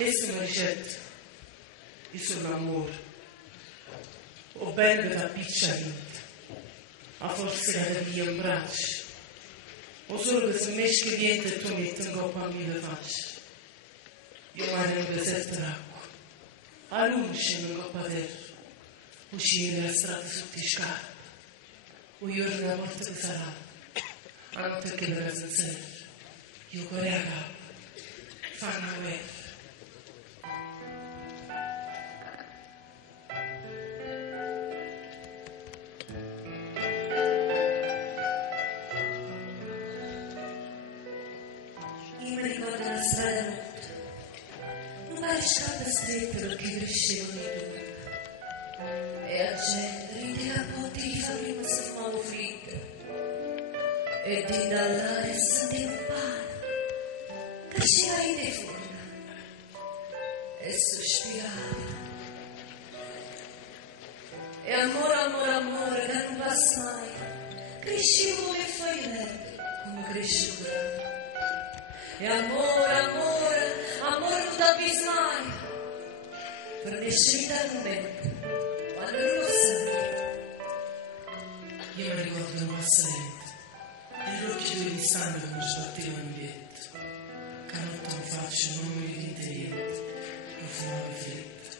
Esse projeto, isso é amor. O belo da picciarita, a forza da via in braccio. O solo che se mesce che niente tu metti in coppa a mille facce. Io mare un deserto d'acqua, a luce in coppa terra, uscire la strada sotto i scarpe, o io ero la morte che sarà, a notte che la senza io corre a capo, fanno la guerra. Scala stretta perché crescevano i due e a gente rideva potti di famiglia si fumava fritta e di dall'aria sentiva un pane cresceva in dei forni e sospirava e amore, amore, amore che non passa mai crescevo come fai come cresce un grano e amore, amore, amore non t'avvisi mai per nescere dal momento quando non lo sai. Io mi ricordo un passaletto e gli occhi due di sangue che mi sbattevano in vietto canotta in faccia non mi dite niente profumava i fretta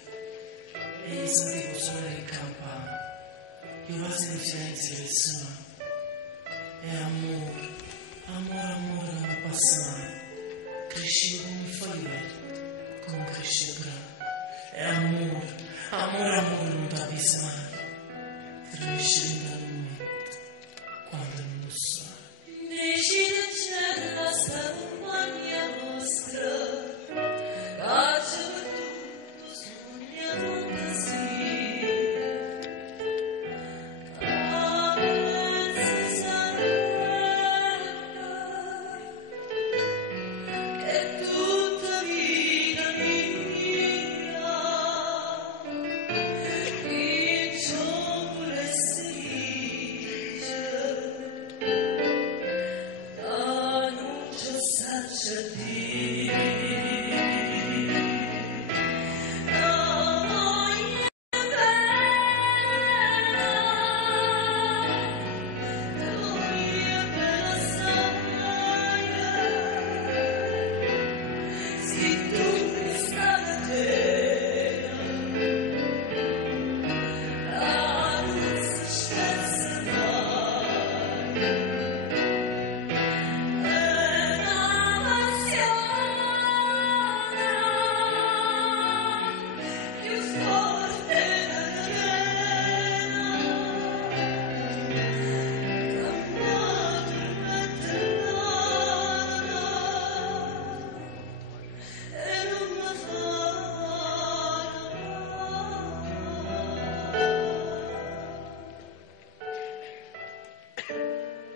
e io sentivo suonare il campano io quasi in silenzio del seno e amore, amore, amore non passa mai crescevo come fai come cresce il grano e amore, amore, amore non t'avvisa mai cresce dal momento quando non lo sai Decide c'è la compagnia vostra caccia per tutto sogna fantasia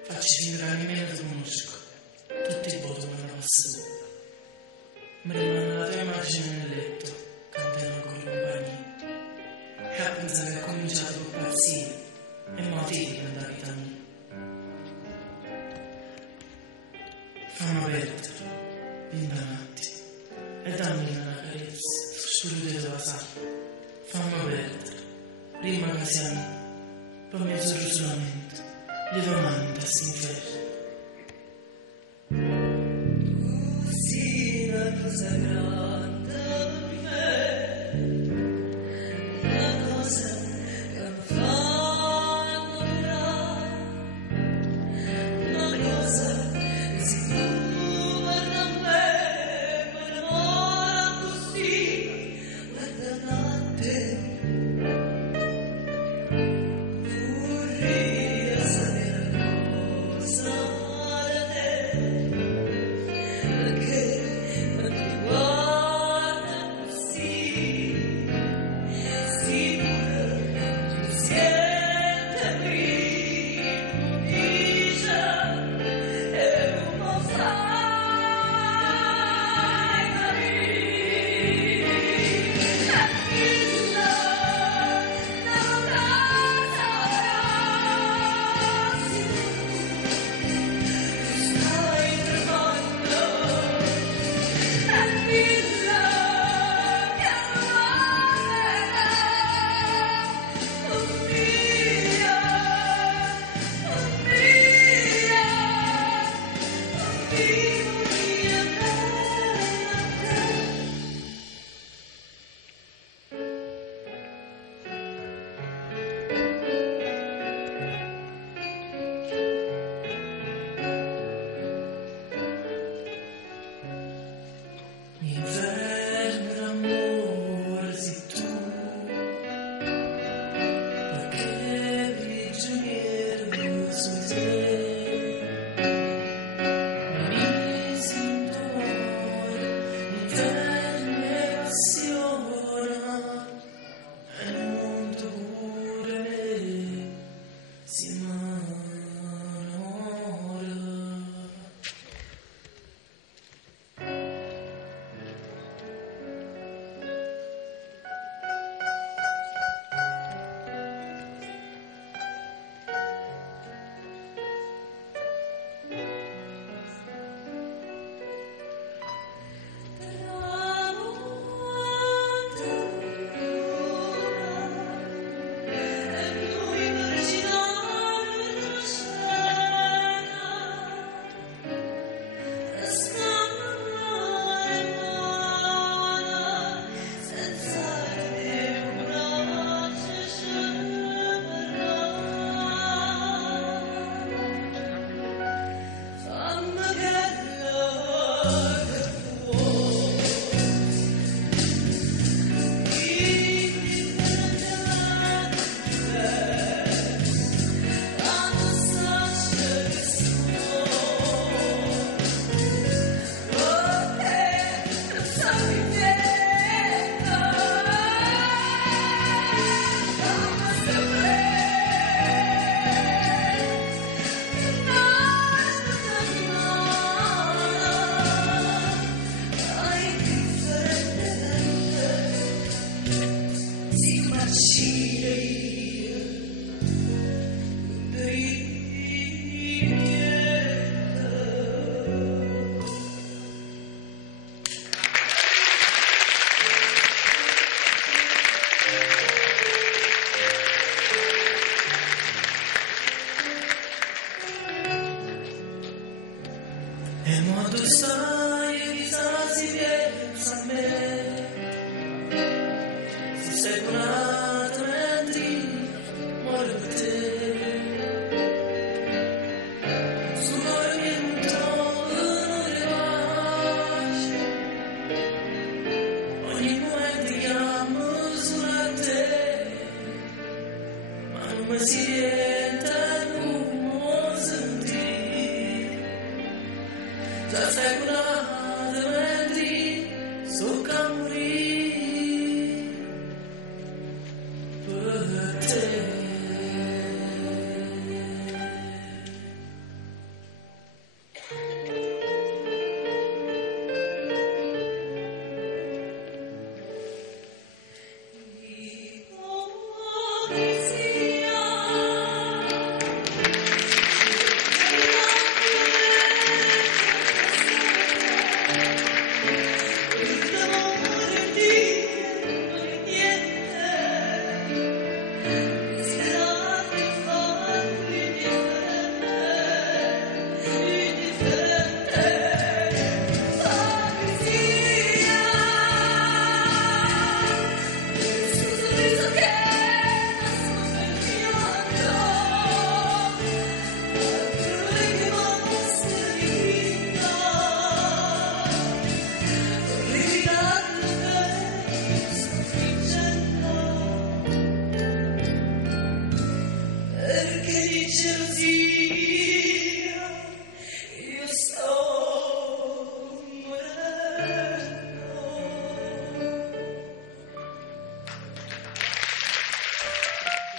Facci vivere la mia che conosco, tutti i voti me la passo tu. Mi rimane la tua immagine nel letto, cantando con compagnia. E a pensare che ha cominciato con pazzia, e motivi nella vita mia. Fammi perdere, bimba natti, e dammi una carezza, scoludere della sala. Fammi perdere, prima che siamo, poi mezzo solamente. Le domande si inferno. Sì, una cosa grande per me, una cosa che mi fa innamorare, una cosa che si tu guarda a me, mi innamora così, guarda a te. Perché quando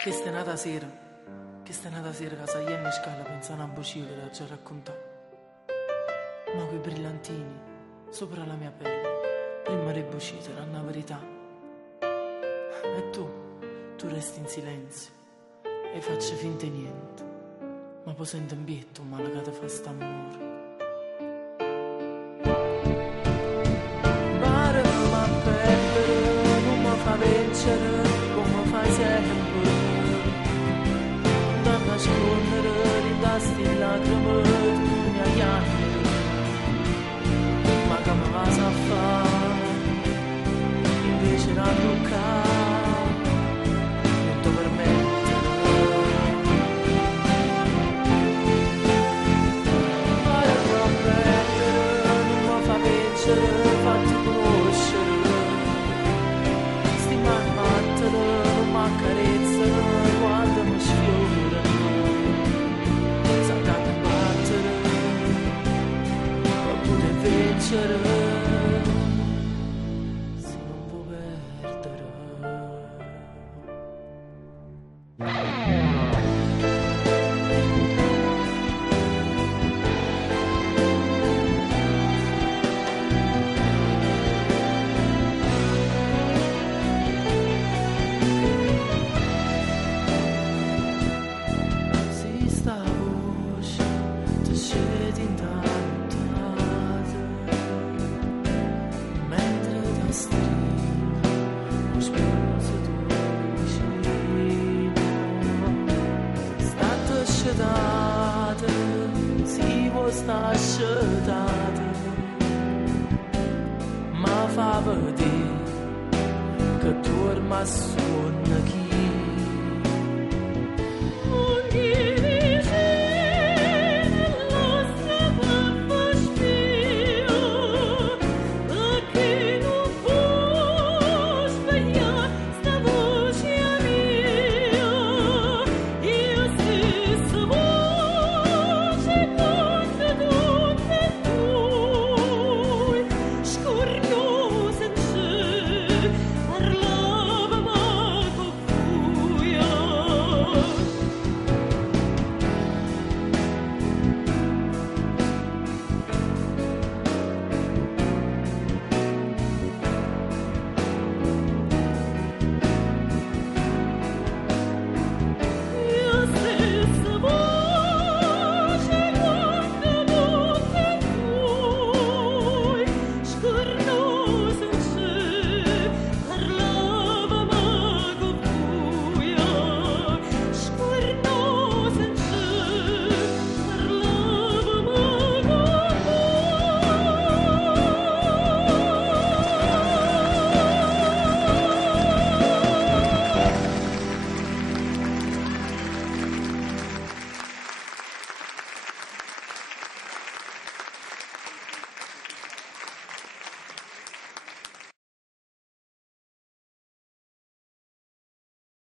Questa è nata sera che saliamo in scala pensando a un bucino che l'ho già raccontato. Ma quei brillantini sopra la mia pelle, prima dei buciti, erano la verità. E tu resti in silenzio e faccio finta di niente, ma poi sento un bietto male che ti fa st'amore. Pare che mi perdere, non mi fa vincere come fai sempre. Nascondere di tasti lacrime tu mi chiami, ma che mi vas a fare invece da toccare non ti permettere. Pare che perdere non mi fa vincere, fatti conoscere sti mani battere, non mi accarezzano quando mi sfiorano. Se non vuoi perdere niciodată ziua sta așezată mă fa vedere că torna sonno chi